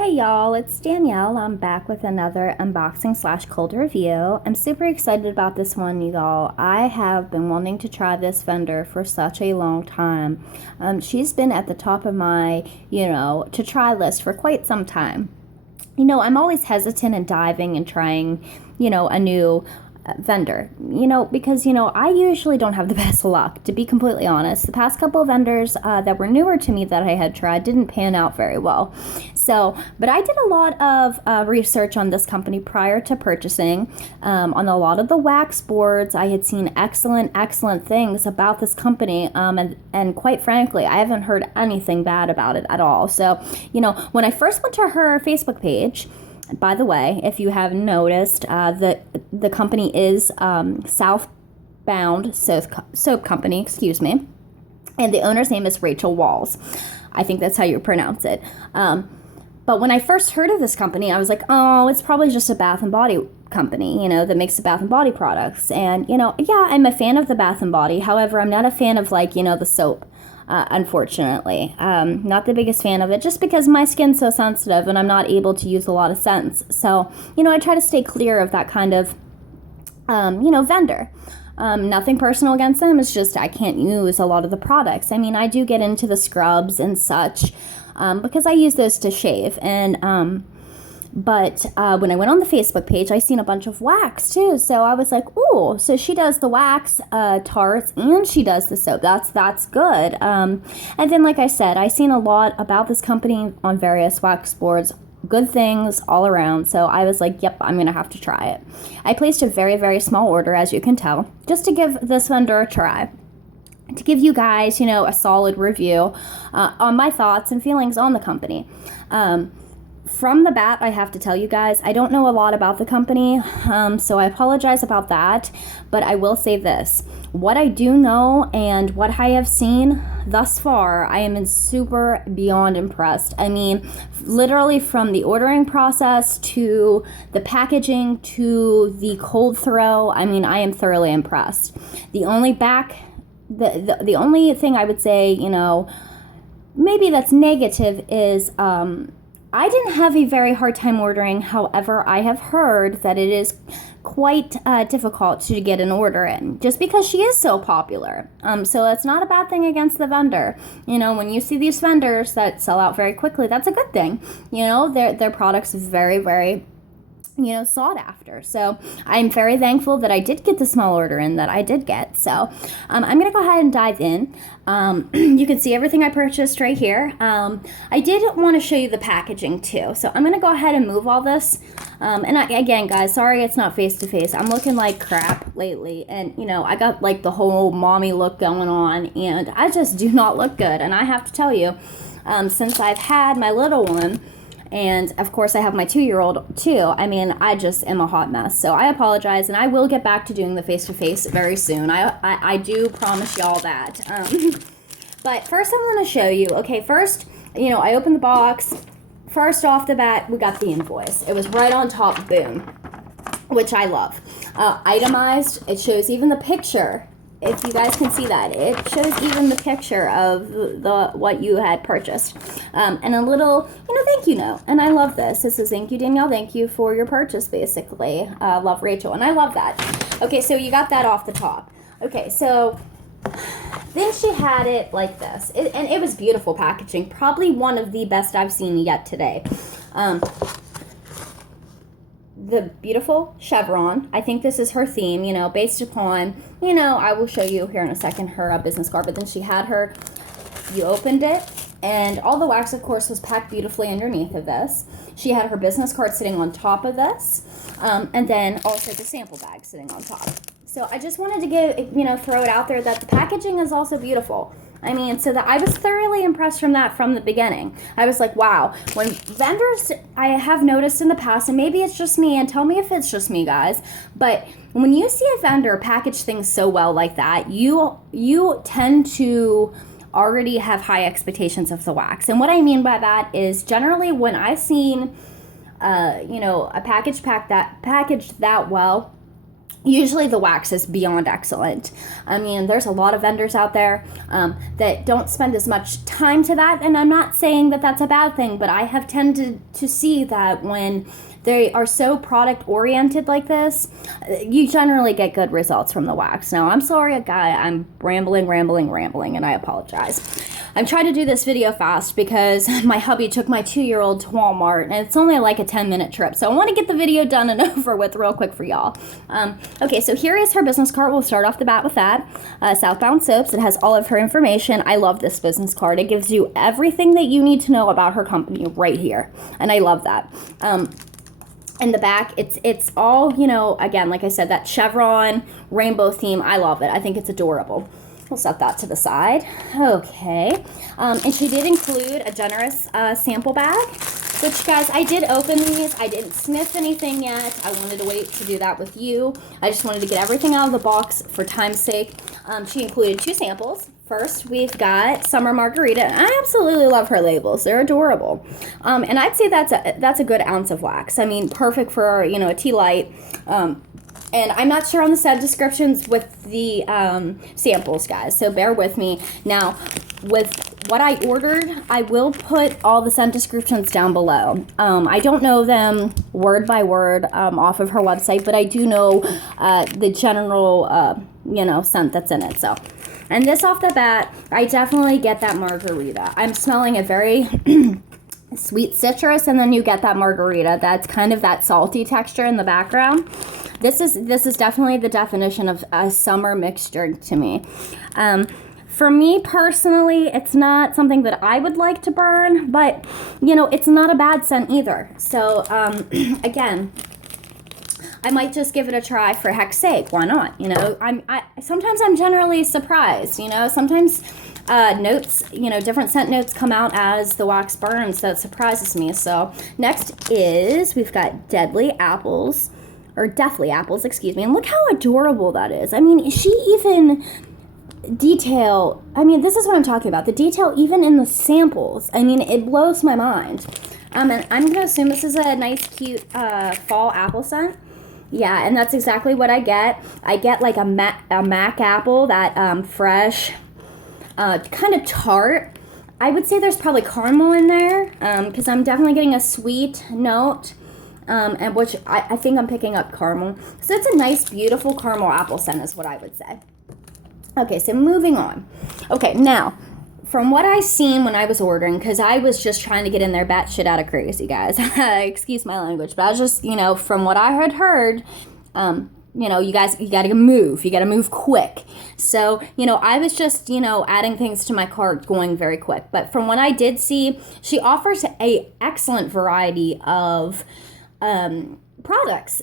Hey y'all, it's Danielle. I'm back with another unboxing slash cold review. I'm super excited about this one, y'all. I have been wanting to try this vendor for such a long time. She's been at the top of my, to try list for quite some time. I'm always hesitant in diving and trying, a new vendor, because I usually don't have the best luck, to be completely honest. The past couple of vendors that were newer to me that I had tried didn't pan out very well. But I did a lot of research on this company prior to purchasing. On a lot of the wax boards, I had seen excellent things about this company, and quite frankly, I haven't heard anything bad about it at all. So, when I first went to her Facebook page, by the way, if you have noticed, the company is Southbound Soap Company, excuse me, and the owner's name is Rachel Walls. I think that's how you pronounce it. But when I first heard of this company, I was like, oh, it's probably just a Bath and Body company, that makes the Bath and Body products. And, yeah, I'm a fan of the Bath and Body. However, I'm not a fan of, the soap. Unfortunately. Not the biggest fan of it, just because my skin's so sensitive and I'm not able to use a lot of scents. So, I try to stay clear of that kind of, vendor. Nothing personal against them. It's just I can't use a lot of the products. I mean, I do get into the scrubs and such because I use those to shave. But when I went on the Facebook page, I seen a bunch of wax too. So I was like, ooh, so she does the wax tarts and she does the soap. That's good. And then, like I said, I seen a lot about this company on various wax boards. Good things all around. So I was like, yep, I'm going to have to try it. I placed a very, very small order, as you can tell, just to give this vendor a try. To give you guys, a solid review on my thoughts and feelings on the company. From the bat, I have to tell you guys, I don't know a lot about the company, so I apologize about that, but I will say this. What I do know and what I have seen thus far, I am super beyond impressed. I mean, literally from the ordering process to the packaging to the cold throw, I mean, I am thoroughly impressed. The only the only thing I would say, maybe that's negative is, I didn't have a very hard time ordering. However, I have heard that it is quite difficult to get an order in just because she is so popular. So that's not a bad thing against the vendor. When you see these vendors that sell out very quickly, that's a good thing. Their products is very, very sought after. So I'm very thankful that I did get the small order in that I did get. So I'm going to go ahead and dive in. You can see everything I purchased right here. I did want to show you the packaging too. So I'm going to go ahead and move all this. Again, guys, sorry it's not face to face. I'm looking like crap lately. And, I got the whole mommy look going on and I just do not look good. And I have to tell you, since I've had my little one, and, of course, I have my 2-year-old, too. I mean, I just am a hot mess. So I apologize, and I will get back to doing the face-to-face very soon. I do promise y'all that. But first I'm going to show you. Okay, first, I opened the box. First off the bat, we got the invoice. It was right on top, boom, which I love. Itemized. It shows even the picture. If you guys can see that, it shows even the picture of what you had purchased. And a little, thank you note. And I love this. This is thank you, Danielle. Thank you for your purchase, basically. Love, Rachel. And I love that. Okay, so you got that off the top. Okay, so then she had it like this. And it was beautiful packaging. Probably one of the best I've seen yet today. The beautiful chevron. I think this is her theme, based upon, I will show you here in a second her business card, but then she had you opened it, and all the wax, of course, was packed beautifully underneath of this. She had her business card sitting on top of this, and then also the sample bag sitting on top. So I just wanted to throw it out there that the packaging is also beautiful. I mean, so that I was thoroughly impressed from the beginning. I was like, wow. When vendors, I have noticed in the past, and maybe it's just me, and tell me if it's just me, guys, but when you see a vendor package things so well like that, you tend to already have high expectations of the wax. And what I mean by that is generally when I've seen, a package packaged that well, Usually the wax is beyond excellent. I mean, there's a lot of vendors out there that don't spend as much time to that, and I'm not saying that that's a bad thing, but I have tended to see that when they are so product oriented like this, you generally get good results from the wax. Now, I'm sorry, I'm rambling, and I apologize. I'm trying to do this video fast because my hubby took my 2-year-old to Walmart, and it's only like a 10-minute trip, so I want to get the video done and over with real quick for y'all. Okay, so here is her business card. We'll start off the bat with that. Southbound Soaps. It has all of her information. I love this business card. It gives you everything that you need to know about her company right here, and I love that. In the back, it's all, you know, again, like I said, that chevron rainbow theme. I love it. I think it's adorable. We'll set that to the side. Okay. And she did include a generous sample bag, which, guys, I did open these. I didn't sniff anything yet. I wanted to wait to do that with you. I just wanted to get everything out of the box for time's sake. She included 2 samples. First, we've got Summer Margarita. I absolutely love her labels. They're adorable. And I'd say that's a good ounce of wax. I mean, perfect for, you know, a tea light. And I'm not sure on the set descriptions with the samples, guys, so bear with me. Now, with what I ordered, I will put all the scent descriptions down below. I don't know them word by word off of her website, but I do know the general, you know, scent that's in it, so. And this off the bat, I definitely get that margarita. I'm smelling a very sweet citrus, and then you get that margarita. That's kind of that salty texture in the background. This is definitely the definition of a summer mixture to me. For me personally, it's not something that I would like to burn, but, you know, it's not a bad scent either. So, again, I might just give it a try for heck's sake. Why not? You know, sometimes I'm generally surprised. You know, sometimes notes, you know, different scent notes come out as the wax burns, so it surprises me. So next is we've got Deathly Apples, excuse me, and look how adorable that is. I mean, she even detail. I mean, this is what I'm talking about. The detail even in the samples. I mean, it blows my mind. And I'm gonna assume this is a nice, cute fall apple scent. Yeah, and that's exactly what I get. I get like a mac apple, that fresh, kind of tart. I would say there's probably caramel in there, because I'm definitely getting a sweet note, and which I think I'm picking up caramel. So it's a nice, beautiful caramel apple scent is what I would say. Okay, so moving on. Okay, now, from what I seen when I was ordering, because I was just trying to get in there batshit out of crazy, guys. Excuse my language, but I was just, you know, from what I had heard, you know, you guys, you gotta move. You gotta move quick. So, you know, I was just, you know, adding things to my cart going very quick. But from what I did see, she offers a excellent variety of products.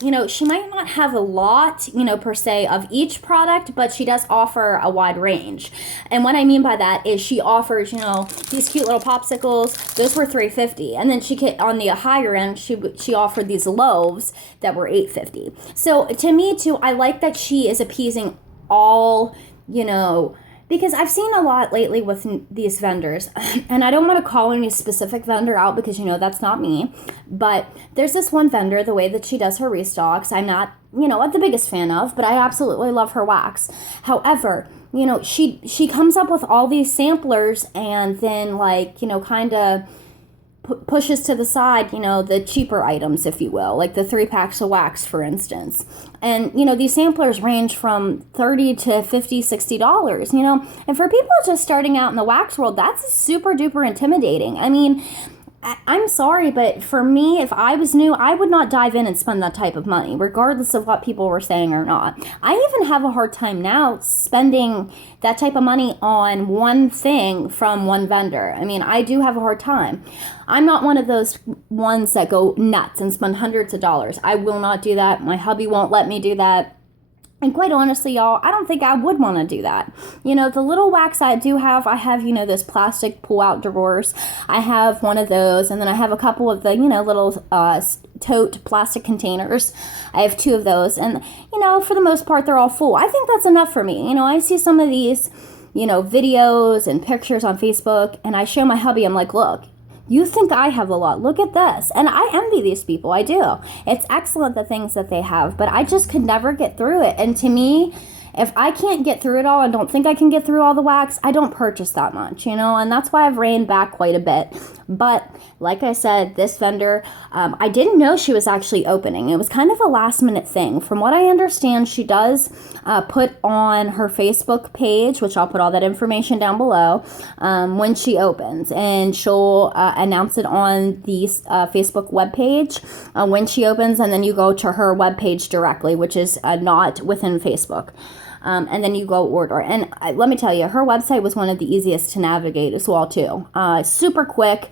You know, she might not have a lot, you know, per se of each product, but she does offer a wide range. And what I mean by that is she offers, you know, these cute little popsicles. Those were $3.50, and then on the higher end, she offered these loaves that were $8.50. So to me too, I like that she is appeasing all, you know, because I've seen a lot lately with these vendors, and I don't want to call any specific vendor out because, you know, that's not me, but there's this one vendor, the way that she does her restocks, I'm not, you know, the biggest fan of, but I absolutely love her wax. However, you know, she comes up with all these samplers and then, like, you know, kind of pushes to the side, you know, the cheaper items, if you will, like the 3 packs of wax, for instance. And, you know, these samplers range from $30 to $50, $60, you know, and for people just starting out in the wax world, that's super duper intimidating. I mean, I'm sorry, but for me, if I was new, I would not dive in and spend that type of money, regardless of what people were saying or not. I even have a hard time now spending that type of money on one thing from one vendor. I mean, I do have a hard time. I'm not one of those ones that go nuts and spend hundreds of dollars. I will not do that. My hubby won't let me do that. And quite honestly, y'all, I don't think I would want to do that. You know, the little wax I do have, I have, you know, those plastic pull-out drawers. I have one of those, and then I have a couple of the, you know, little tote plastic containers. I have 2 of those, and, you know, for the most part, they're all full. I think that's enough for me. You know, I see some of these, you know, videos and pictures on Facebook, and I show my hubby, I'm like, look, You think I have a lot. Look at this. And I envy these people. I do. It's excellent, the things that they have, but I just could never get through it. And to me, if I can't get through it all and don't think I can get through all the wax, I don't purchase that much, you know, and that's why I've reined back quite a bit. But like I said, this vendor, I didn't know she was actually opening. It was kind of a last minute thing. From what I understand, she does put on her Facebook page, which I'll put all that information down below, when she opens, and she'll announce it on the Facebook webpage when she opens, and then you go to her webpage directly, which is not within Facebook. And then you go order. And let me tell you, her website was one of the easiest to navigate as well, too. Super quick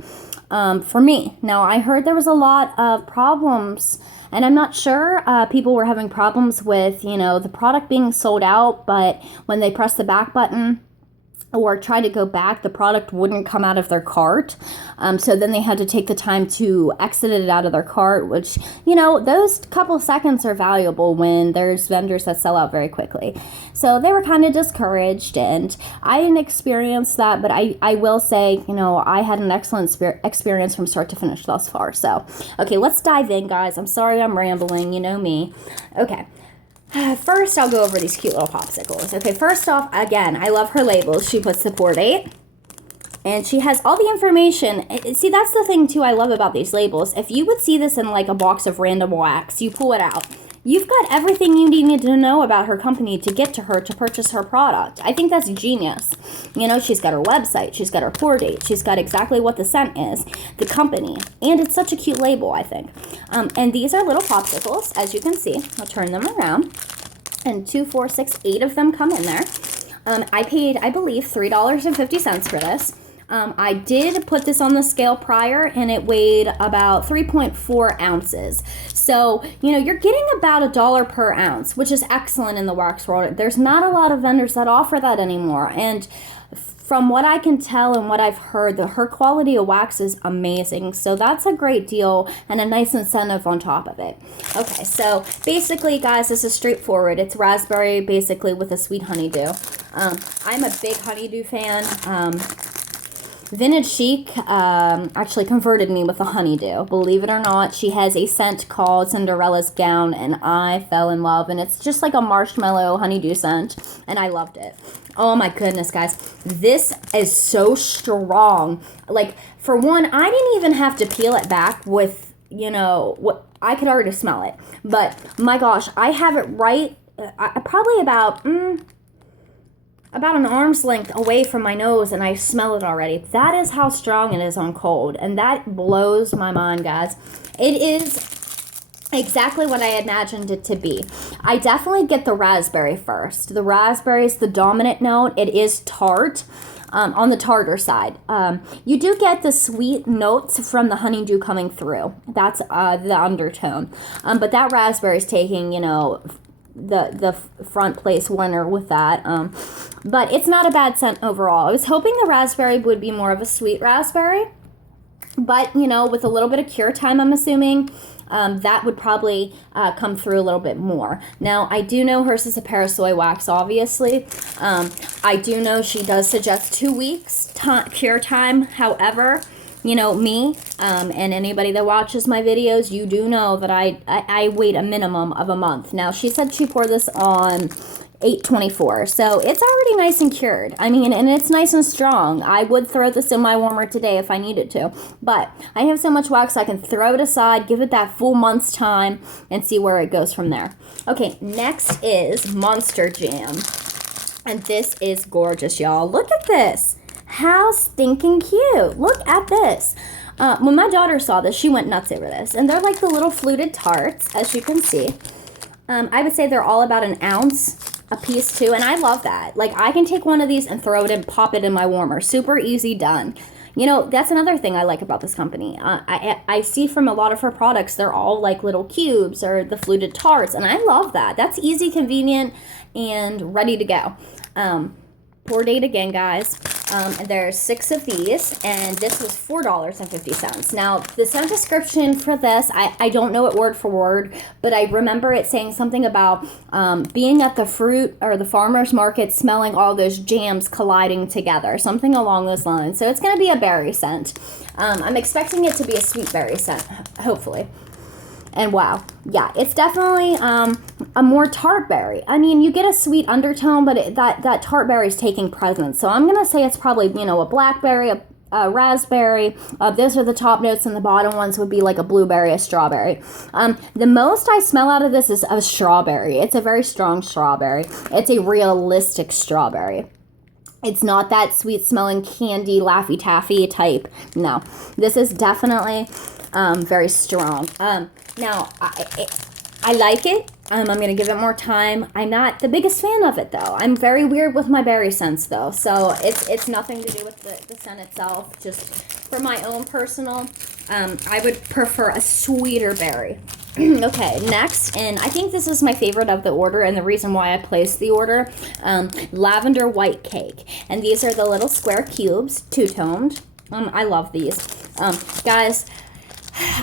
for me. Now, I heard there was a lot of problems, and I'm not sure. People were having problems with, you know, the product being sold out, but when they press the back button or try to go back, the product wouldn't come out of their cart. So then they had to take the time to exit it out of their cart, which, you know, those couple seconds are valuable when there's vendors that sell out very quickly. So they were kind of discouraged, and I didn't experience that, but I will say, you know, I had an excellent experience from start to finish thus far. So, okay, let's dive in, guys. I'm sorry I'm rambling, you know me. Okay. First, I'll go over these cute little popsicles. Okay, first off, again, I love her labels. She puts the pour date, and she has all the information. See, that's the thing, too, I love about these labels. If you would see this in, like, a box of random wax, you pull it out. You've got everything you need to know about her company to get to her to purchase her product. I think that's genius. You know, she's got her website, she's got her pour date, she's got exactly what the scent is, the company, and it's such a cute label, I think. And these are little popsicles, as you can see. I'll turn them around, and 2, 4, 6, 8 of them come in there. I paid, I believe, $3.50 for this. I did put this on the scale prior, and it weighed about 3.4 ounces. So, you know, you're getting about $1 per ounce, which is excellent in the wax world. There's not a lot of vendors that offer that anymore. And from what I can tell and what I've heard, her quality of wax is amazing. So that's a great deal and a nice incentive on top of it. Okay, so basically, guys, this is straightforward. It's raspberry, basically, with a sweet honeydew. I'm a big honeydew fan. Vintage Chic actually converted me with a honeydew. Believe it or not, she has a scent called Cinderella's Gown, and I fell in love. And it's just like a marshmallow honeydew scent, and I loved it. Oh my goodness, guys. This is so strong. Like, for one, I didn't even have to peel it back with, you know, what I could already smell it. But, my gosh, I have it right, probably about an arm's length away from my nose, and I smell it already. That is how strong it is on cold, and that blows my mind, guys. It is exactly what I imagined it to be. I definitely get the raspberry first. The raspberry is the dominant note. It is tart. On the tartar side. You do get the sweet notes from the honeydew coming through. That's the undertone. But that raspberry is taking, you know, the front place winner with that. But it's not a bad scent overall. I was hoping the raspberry would be more of a sweet raspberry. But, you know, with a little bit of cure time, I'm assuming, that would probably come through a little bit more. Now, I do know hers is a parasoy wax, obviously. I do know she does suggest 2 weeks cure time. However, you know, me and anybody that watches my videos, you do know that I wait a minimum of a month. Now, she said she poured this on 8/24, so it's already nice and cured. I mean, and it's nice and strong. I would throw this in my warmer today if I needed to, but I have so much wax I can throw it aside, give it that full month's time, and see where it goes from there. Okay, next is Monster Jam, and this is gorgeous, y'all. Look at this. How stinking cute. Look at this. When my daughter saw this, she went nuts over this, and they're like the little fluted tarts, as you can see. I would say they're all about an ounce a piece too, and I love that. Like, I can take one of these and throw it and pop it in my warmer. Super easy, done. You know, that's another thing I like about this company. I see from a lot of her products, they're all like little cubes or the fluted tarts, and I love that. That's easy, convenient, and ready to go. Pour date again, guys. And there's 6 of these, and this was $4.50. Now, the scent description for this, I don't know it word for word, but I remember it saying something about being at the fruit or the farmer's market, smelling all those jams colliding together, something along those lines. So it's going to be a berry scent. I'm expecting it to be a sweet berry scent, hopefully. And wow, yeah, it's definitely a more tart berry. I mean, you get a sweet undertone, but that tart berry is taking precedence. So I'm going to say it's probably, a blackberry, a raspberry. Those are the top notes, and the bottom ones would be like a blueberry, a strawberry. The most I smell out of this is a strawberry. It's a very strong strawberry. It's a realistic strawberry. It's not that sweet-smelling candy, Laffy Taffy type. No, this is definitely very strong. Now, I like it. I'm going to give it more time. I'm not the biggest fan of it, though. I'm very weird with my berry scents, though. So it's nothing to do with the scent itself. Just for my own personal, I would prefer a sweeter berry. Okay, next, and I think this is my favorite of the order, and the reason why I placed the order, Lavender White Cake. And these are the little square cubes, two-toned. I love these. Guys,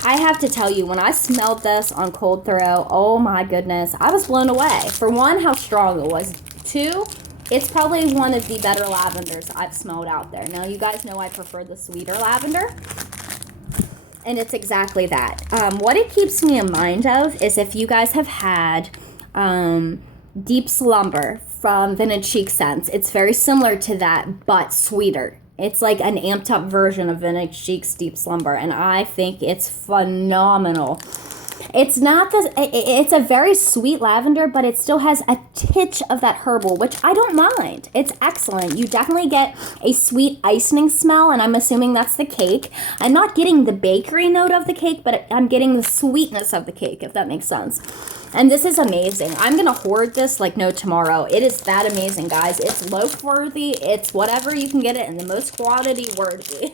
I have to tell you, when I smelled this on cold throw, oh my goodness, I was blown away. For one, how strong it was. 2, it's probably one of the better lavenders I've smelled out there. Now, you guys know I prefer the sweeter lavender, and it's exactly that. What it keeps me in mind of is if you guys have had Deep Slumber from Vintage Chic Scents. It's very similar to that, but sweeter. It's like an amped up version of Vintage Chic's Deep Slumber, and I think it's phenomenal. It's not this, it's a very sweet lavender, but it still has a titch of that herbal, which I don't mind. It's excellent. You definitely get a sweet icing smell, and I'm assuming that's the cake. I'm not getting the bakery note of the cake, but I'm getting the sweetness of the cake, if that makes sense. And this is amazing. I'm going to hoard this like no tomorrow. It is that amazing, guys. It's loaf worthy. It's whatever you can get it in the most quality worthy.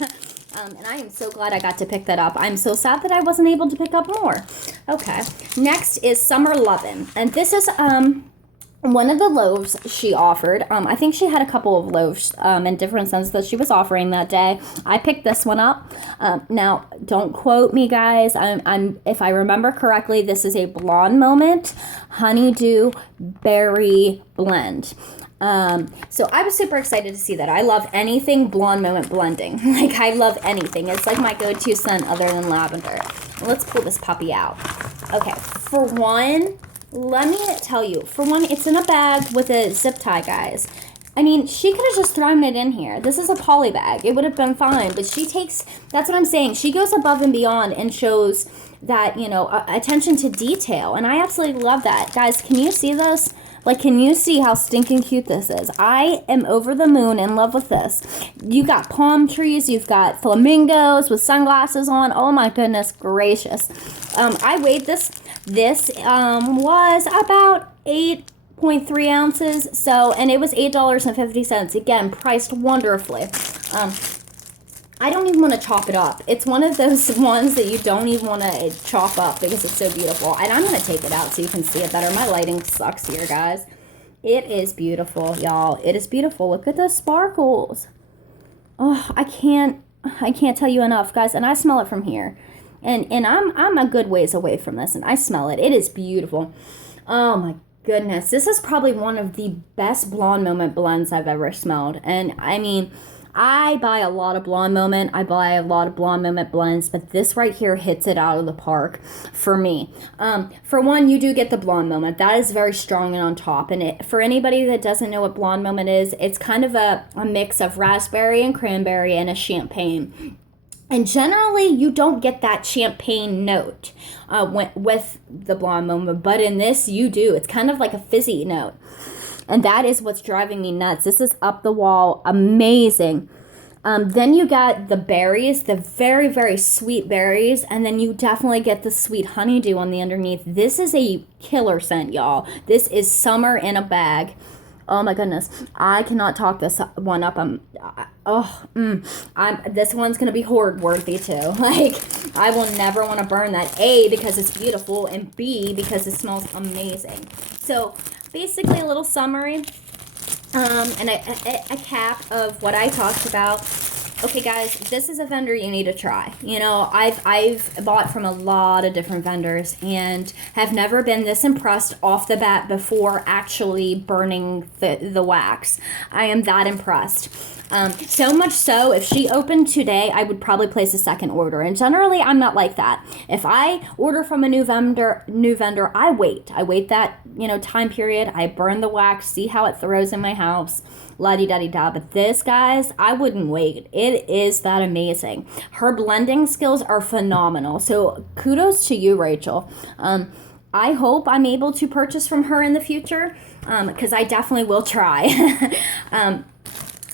And I am so glad I got to pick that up. I'm so sad that I wasn't able to pick up more. Okay. Next is Summer Lovin'. And this is one of the loaves she offered. I think she had a couple of loaves in different scents that she was offering that day. I picked this one up. Now, don't quote me, guys. If I remember correctly, this is a Blonde Moment Honeydew Berry Blend. So I was super excited to see that. I love anything Blonde Moment blending. Like, I love anything. It's like my go-to scent other than lavender. Let's pull this puppy out. Okay, for one, let me tell you, for one, it's in a bag with a zip tie, guys. I mean, she could have just thrown it in here. This is a poly bag. It would have been fine, but she takes, that's what I'm saying. She goes above and beyond and shows that, attention to detail, and I absolutely love that. Guys, can you see this? Like, can you see how stinking cute this is? I am over the moon in love with this. You got palm trees. You've got flamingos with sunglasses on. Oh, my goodness gracious. I weighed this. This was about 8.3 ounces. So, and it was $8.50. Again, priced wonderfully. I don't even want to chop it up. It's one of those ones that you don't even want to chop up because it's so beautiful. And I'm going to take it out so you can see it better. My lighting sucks here, guys. It is beautiful, y'all. It is beautiful. Look at the sparkles. Oh, I can't tell you enough, guys. And I smell it from here. And I'm a good ways away from this, and I smell it. It is beautiful. Oh, my goodness. This is probably one of the best Blonde Moment blends I've ever smelled. And, I mean, I buy a lot of Blonde Moment. I buy a lot of Blonde Moment blends, but this right here hits it out of the park for me. For one, you do get the Blonde Moment. That is very strong and on top. And for anybody that doesn't know what Blonde Moment is, it's kind of a mix of raspberry and cranberry and a champagne. And generally, you don't get that champagne note with the Blonde Moment, but in this, you do. It's kind of like a fizzy note. And that is what's driving me nuts. This is up the wall. Amazing. Then you got the berries, the very, very sweet berries. And then you definitely get the sweet honeydew on the underneath. This is a killer scent, y'all. This is summer in a bag. Oh, my goodness. I cannot talk this one up. This one's going to be hoard worthy, too. Like, I will never want to burn that. A, because it's beautiful. And B, because it smells amazing. So, basically, a little summary. and a cap of what I talked about. Okay, guys, this is a vendor you need to try. You know, I've bought from a lot of different vendors and have never been this impressed off the bat before actually burning the wax. I am that impressed. So much so, if she opened today, I would probably place a second order. And generally, I'm not like that. If I order from a new vendor, I wait. I wait that, you know, time period. I burn the wax, see how it throws in my house. La-di-da-di-da. But this, guys, I wouldn't wait. It is that amazing. Her blending skills are phenomenal. So kudos to you, Rachel. I hope I'm able to purchase from her in the future, because I definitely will try.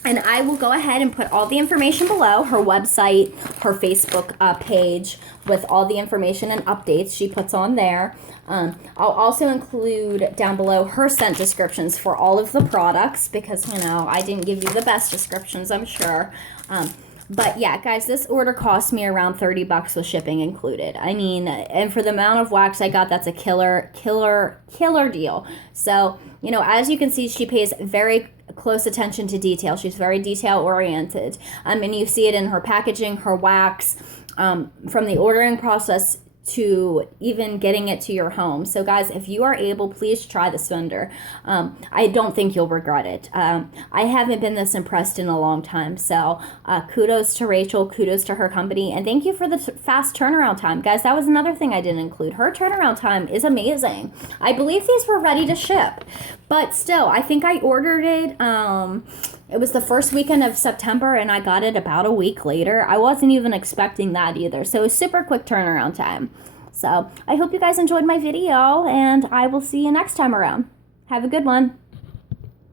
And I will go ahead and put all the information below, her website, her Facebook page, with all the information and updates she puts on there. I'll also include down below her scent descriptions for all of the products, because, you know, I didn't give you the best descriptions, I'm sure. But yeah, guys, this order cost me around $30 with shipping included. I mean, and for the amount of wax I got, that's a killer deal. So, you know, as you can see, she pays very close attention to detail. She's very detail oriented. And you see it in her packaging, her wax, from the ordering process to even getting it to your home. So guys, if you are able, please try this vendor. I don't think you'll regret it. I haven't been this impressed in a long time. So kudos to Rachel, kudos to her company, and thank you for the fast turnaround time. Guys, that was another thing I didn't include. Her turnaround time is amazing. I believe these were ready to ship, but still, I think I ordered it, it was the first weekend of September, and I got it about a week later. I wasn't even expecting that either. So it was super quick turnaround time. So I hope you guys enjoyed my video, and I will see you next time around. Have a good one.